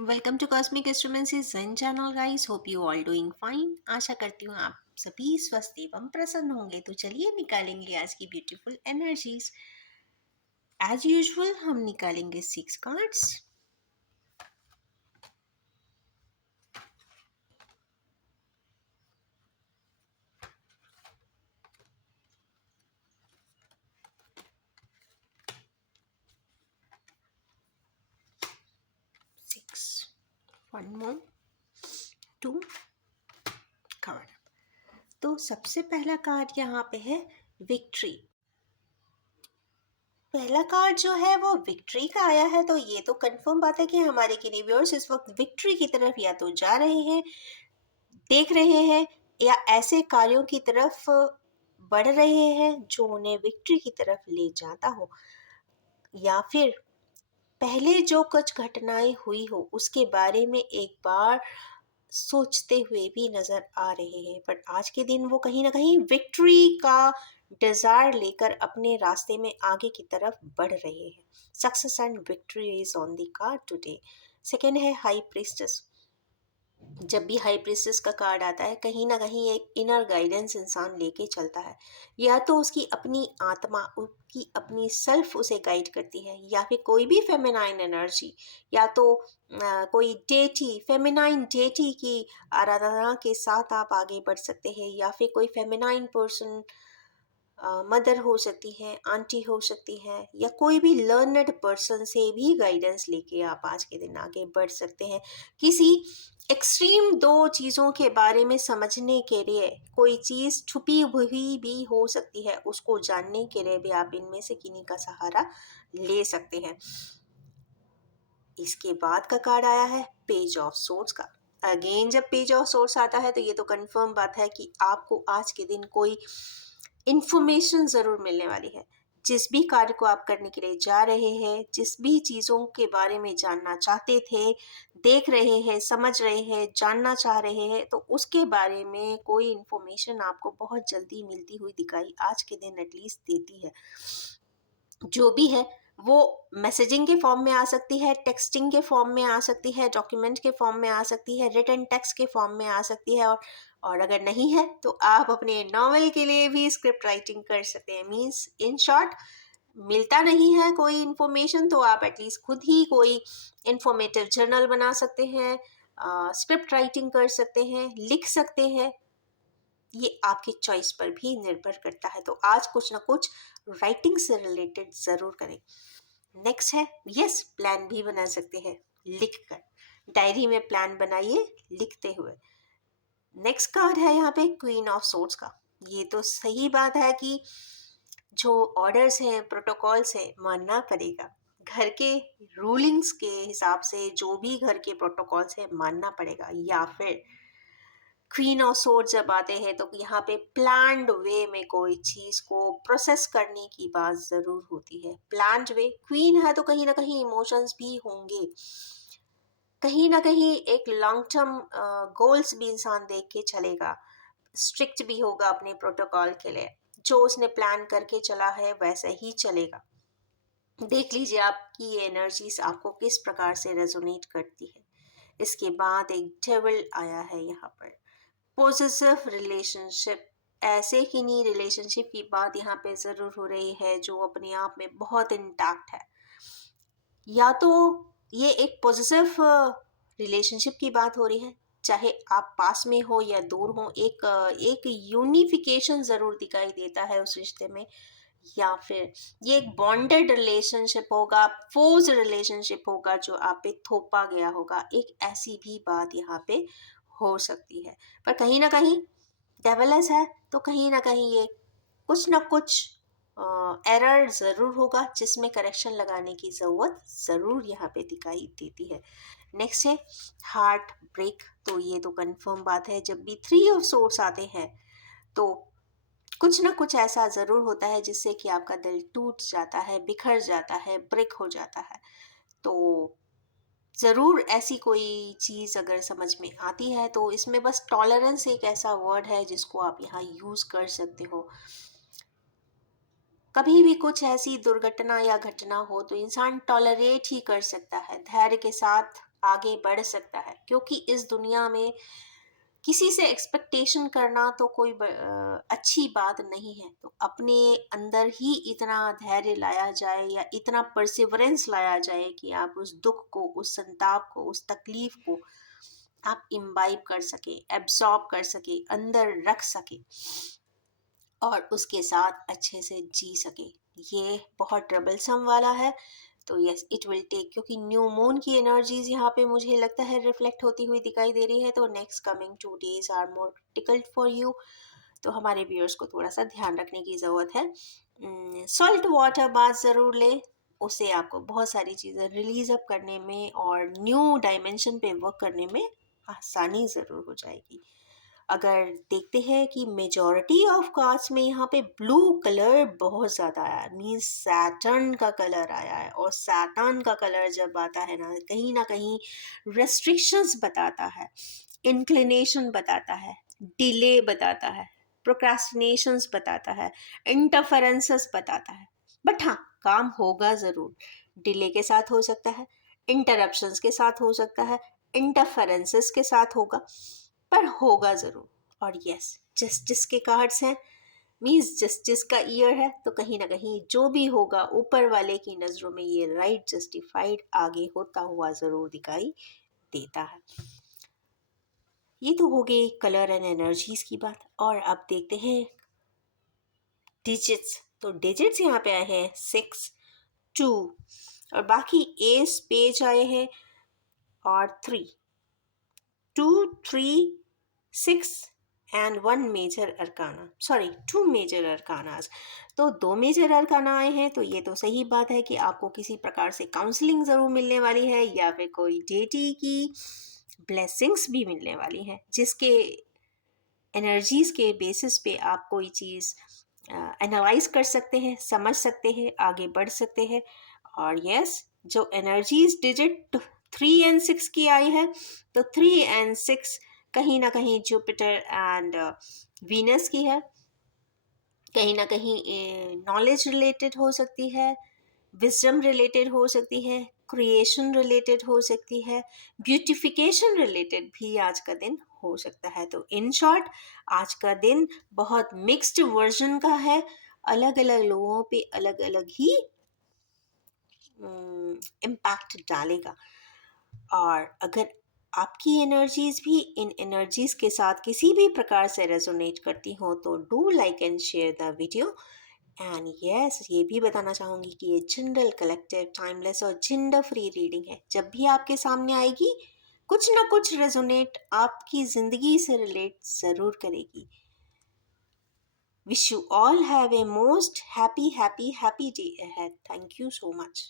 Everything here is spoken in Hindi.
Welcome to cosmic instruments zen channel guys. Hope you all doing fine. आशा करती हूँ आप सभी स्वस्थ एवं प्रसन्न होंगे। तो चलिए निकालेंगे आज की ब्यूटीफुल एनर्जीज। एज यूजुअल हम निकालेंगे 6 cards. Six, one more, two card. तो सबसे पहला कार्ड यहाँ पे है विक्ट्री। पहला कार्ड जो है वो विक्ट्री का आया है, तो ये तो कंफर्म बात है कि हमारे किन्हीं व्यूअर्स इस वक्त विक्ट्री की तरफ या तो जा रहे हैं, देख रहे हैं, या ऐसे कार्यों की तरफ बढ़ रहे हैं जो उन्हें विक्ट्री की तरफ ले जाता हो, या फिर पहले जो कुछ घटनाएं हुई हो उसके बारे में एक बार सोचते हुए भी नजर आ रहे हैं। बट आज के दिन वो कहीं ना कहीं विक्ट्री का डिजायर लेकर अपने रास्ते में आगे की तरफ बढ़ रहे हैं। Success and victory is on the card today. Second है हाई प्रीस्टेस। जब भी हाई प्रीस्टेस का कार्ड आता है, कहीं ना कहीं एक इनर गाइडेंस इंसान लेके चलता है। या तो उसकी अपनी आत्मा, उसकी अपनी सेल्फ उसे गाइड करती है, या फिर कोई भी फेमिनाइन एनर्जी, या तो कोई डेटी, फेमिनाइन डेटी की आराधना के साथ आप आगे बढ़ सकते हैं, या फिर कोई फेमिनाइन पर्सन, मदर हो सकती हैं, आंटी हो सकती हैं, या कोई भी लर्नड पर्सन से भी गाइडेंस लेके आप आज के दिन आगे बढ़ सकते हैं। किसी एक्सट्रीम दो चीज़ों के बारे में समझने के लिए कोई चीज़ छुपी हुई भी हो सकती है, उसको जानने के लिए भी आप इनमें से किन्हीं का सहारा ले सकते हैं। इसके बाद का कार्ड आया है पेज ऑफ सोर्ड्स का। अगेन जब पेज ऑफ सोर्ड्स आता है तो ये तो कंफर्म बात है कि आपको आज के दिन कोई इंफॉर्मेशन ज़रूर मिलने वाली है। जिस भी कार्य को आप करने के लिए जा रहे हैं, जिस भी चीज़ों के बारे में जानना चाहते थे, देख रहे हैं, समझ रहे हैं, जानना चाह रहे हैं, तो उसके बारे में कोई इंफॉर्मेशन आपको बहुत जल्दी मिलती हुई दिखाई आज के दिन एटलीस्ट देती है। जो भी है वो मैसेजिंग के फॉर्म में आ सकती है, टेक्सटिंग के फॉर्म में आ सकती है, डॉक्यूमेंट के फॉर्म में आ सकती है, रिटन टेक्स्ट के फॉर्म में आ सकती है, और अगर नहीं है तो आप अपने नॉवेल के लिए भी स्क्रिप्ट राइटिंग कर सकते हैं। मीन्स इन शॉर्ट, मिलता नहीं है कोई इन्फॉर्मेशन तो आप एटलीस्ट खुद ही कोई इंफॉर्मेटिव जर्नल बना सकते हैं, स्क्रिप्ट राइटिंग कर सकते हैं, लिख सकते हैं। ये आपकी चॉइस पर भी निर्भर करता है। तो आज कुछ ना कुछ राइटिंग से रिलेटेड ज़रूर करें। नेक्स्ट है यस, प्लान भी बना सकते हैं लिख कर। डायरी में प्लान बनाइए लिखते हुए। नेक्स्ट कार्ड है यहाँ पे क्वीन ऑफ सोर्ड्स का। ये तो सही बात है कि जो ऑर्डर्स हैं, प्रोटोकॉल्स हैं, मानना पड़ेगा। घर के रूलिंग्स के हिसाब से जो भी घर के प्रोटोकॉल्स हैं मानना पड़ेगा। या फिर क्वीन ऑफ सोर्ड जब आते हैं तो यहाँ पे प्लान्ड वे में कोई चीज को प्रोसेस करने की बात जरूर होती है। प्लान्ड वे, क्वीन है तो कहीं ना कहीं इमोशंस भी होंगे, कहीं ना कहीं एक लॉन्ग टर्म गोल्स भी इंसान देख के चलेगा, स्ट्रिक्ट भी होगा अपने प्रोटोकॉल के लिए। जो उसने प्लान करके चला है वैसे ही चलेगा। देख लीजिए आपकी ये एनर्जीज आपको किस प्रकार से रेजोनेट करती है। इसके बाद एक डेविल आया है यहाँ पर। पोजेसिव रिलेशनशिप, ऐसे किन्हीं रिलेशनशिप की बात यहाँ पे ज़रूर हो रही है जो अपने आप में बहुत इंटैक्ट है। या तो ये एक पॉजिटिव रिलेशनशिप की बात हो रही है, चाहे आप पास में हो या दूर हो, एक यूनिफिकेशन ज़रूर दिखाई देता है उस रिश्ते में। या फिर ये एक बॉन्डेड रिलेशनशिप होगा, फोर्स रिलेशनशिप होगा जो आप पे थोपा गया होगा। एक ऐसी भी बात यहाँ पे हो सकती है। पर कहीं ना कहीं डेवलस है तो कहीं ना कहीं ये कुछ ना कुछ एरर ज़रूर होगा जिसमें करेक्शन लगाने की ज़रूरत ज़रूर यहाँ पे दिखाई देती है। नेक्स्ट है हार्ट ब्रेक। तो ये तो कंफर्म बात है, जब भी थ्री ऑफ सोर्स आते हैं तो कुछ ना कुछ ऐसा ज़रूर होता है जिससे कि आपका दिल टूट जाता है, बिखर जाता है, ब्रेक हो जाता है। तो ज़रूर ऐसी कोई चीज़ अगर समझ में आती है तो इसमें बस टॉलरेंस एक ऐसा वर्ड है जिसको आप यहाँ यूज़ कर सकते हो। कभी भी कुछ ऐसी दुर्घटना या घटना हो तो इंसान टॉलरेट ही कर सकता है, धैर्य के साथ आगे बढ़ सकता है, क्योंकि इस दुनिया में किसी से एक्सपेक्टेशन करना तो कोई अच्छी बात नहीं है। तो अपने अंदर ही इतना धैर्य लाया जाए या इतना परसिवरेंस लाया जाए कि आप उस दुख को, उस संताप को, उस तकलीफ को आप इम्बाइब कर सके, एब्सॉर्ब कर सके, अंदर रख सके और उसके साथ अच्छे से जी सके। ये बहुत ट्रबलसम वाला है। तो यस, इट विल टेक, क्योंकि न्यू मून की एनर्जीज यहाँ पे मुझे लगता है रिफ्लेक्ट होती हुई दिखाई दे रही है। तो next coming 2 days are more difficult for you. तो हमारे व्यूअर्स को थोड़ा सा ध्यान रखने की ज़रूरत है। सॉल्ट वाटर बाथ ज़रूर लें, उससे आपको बहुत सारी चीज़ें रिलीज अप करने में और न्यू डायमेंशन पे वर्क करने में आसानी ज़रूर हो जाएगी। अगर देखते हैं कि मेजॉरिटी ऑफ कार्ड्स में यहाँ पे ब्लू कलर बहुत ज़्यादा आया है, मीन्स सैटर्न का कलर आया है। और सैटर्न का कलर जब आता है ना कहीं रेस्ट्रिक्शंस बताता है, इंक्लिनेशन बताता है, डिले बताता है, प्रोक्रास्टिनेशंस बताता है, इंटरफेरेंसेस बताता है। बट हाँ, काम होगा ज़रूर। डिले के साथ हो सकता है, इंटरप्शंस के साथ हो सकता है, इंटरफेरेंसेस के साथ होगा, पर होगा ज़रूर। और यस, जस्टिस के कार्ड्स हैं, मीन्स जस्टिस का ईयर है। तो कहीं ना कहीं जो भी होगा ऊपर वाले की नज़रों में ये राइट जस्टिफाइड आगे होता हुआ ज़रूर दिखाई देता है। ये तो हो गई कलर एंड एनर्जीज की बात। और अब देखते हैं डिजिट्स। तो डिजिट्स यहाँ पे आए हैं 6, 2 और बाकी एस पेज आए हैं और 3, 2, 3, 6 and 1 major arcana, sorry 2 major arcanas. तो 2 मेजर अरकाना आए हैं, तो ये तो सही बात है कि आपको किसी प्रकार से काउंसलिंग ज़रूर मिलने वाली है या फिर कोई डेटी की ब्लेसिंग्स भी मिलने वाली है, जिसके एनर्जीज के बेसिस पे आप कोई चीज़ एनालाइज कर सकते हैं, समझ सकते हैं, आगे बढ़ सकते हैं। और यस, जो एनर्जीज डिजिट 3 और 6 की आई है, तो 3 और 6 कहीं ना कहीं जुपिटर एंड वीनस की है। कहीं ना कहीं नॉलेज रिलेटेड हो सकती है, विजडम रिलेटेड हो सकती है, क्रिएशन रिलेटेड हो सकती है, ब्यूटिफिकेशन रिलेटेड भी आज का दिन हो सकता है। तो इन शॉर्ट, आज का दिन बहुत मिक्स्ड वर्जन का है, अलग अलग लोगों पे अलग अलग ही इम्पैक्ट डालेगा। और अगर आपकी एनर्जीज भी इन एनर्जीज के साथ किसी भी प्रकार से रेजोनेट करती हो तो do like and share the video. And yes, ये भी बताना चाहूँगी कि ये जनरल, कलेक्टिव, टाइमलेस और जेंडर फ्री रीडिंग है। जब भी आपके सामने आएगी, कुछ ना कुछ रेजोनेट आपकी ज़िंदगी से रिलेट ज़रूर करेगी। Wish you all have a most happy day ahead. Thank you so much.